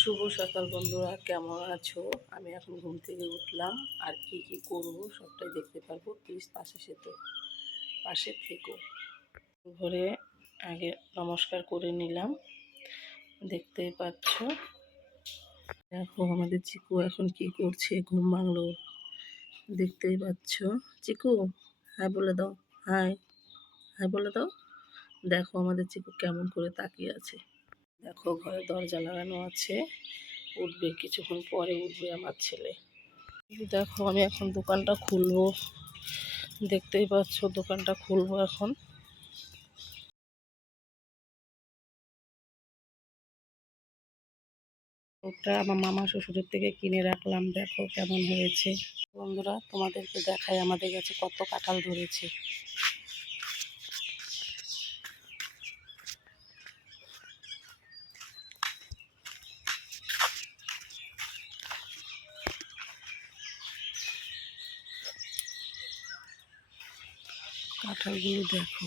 শুভ সকাল বন্ধুরা, কেমন আছো? আমি এখন ঘুম থেকে উঠলাম, আর কি কি করব সবটাই দেখতে পারবো। প্লিজ পাশে থেকো। ঘরে আগে নমস্কার করে নিলাম, দেখতেই পাচ্ছ। দেখো আমাদের চিকু এখন কি করছে, ঘুম ভাঙলো, দেখতেই পাচ্ছ। চিকু হাই বলে দাও, হাই হাই বলে দাও। দেখো আমাদের চিকু কেমন করে তাকিয়ে আছে। দেখো ঘরে দরজা লাগানো আছে, উঠবে কিছুক্ষণ পরে, উঠবে আমার ছেলে। দেখো আমি এখন দোকানটা খুলবো, দেখতেই পাচ্ছ দোকানটা খুলবো এখন। ওটা আমার মামা শ্বশুরের থেকে কিনে রাখলাম, দেখো কেমন হয়েছে। বন্ধুরা তোমাদেরকে দেখাই আমাদের কাছে কত কাঁঠাল ধরেছে। কাঁঠালগুলো দেখো।